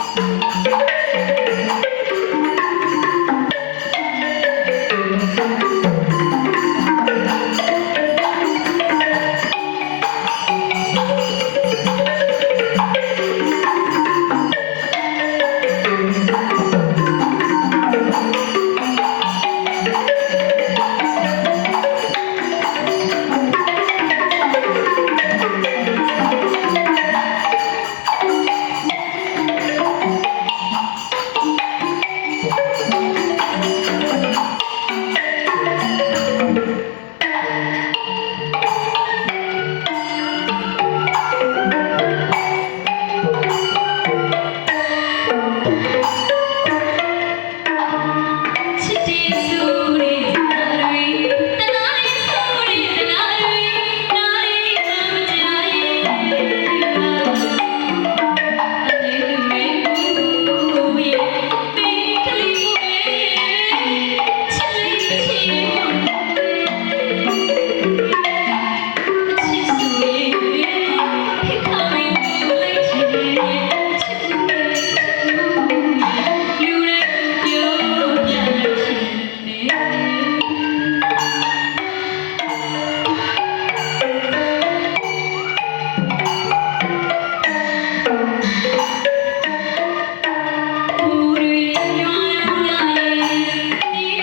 Thank mm -hmm. you.